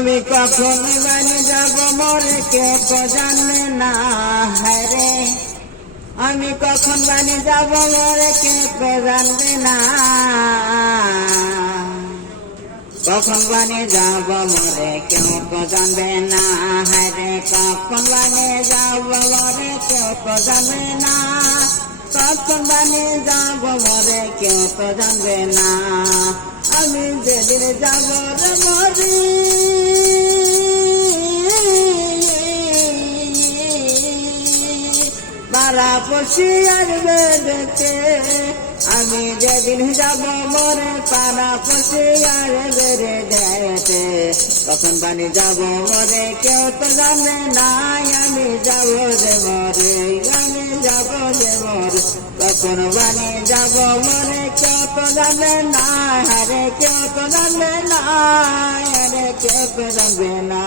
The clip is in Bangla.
আমি কখন বানি যাব মরে কেউ তো জানবে না রে। আমি কখন বানি যাব মরে কেউ তো জানবে না। কখন বানি যাব মরে কেউ তো জানবে না রে। কখন বানি যাব মরে কেউ তো জানবে না। কখন বানি যাব মরে কেউ তো জানবে না। আমি যেদিন যাব রে মরি পাড়া পড়শি আসবে দেখতে। আমি যেদিন যাব মরে পাড়া পড়শি আসবে রে দেখতে। কখন বানি যাব মরে কেউ তো জানে না। আমি যাব রে মরে, আমি যাব রে মরে। কখন বানি যাব মরে কেউ তো জানে না রে। কেউ তো জানবে না রে, কেউ তো জানবে না।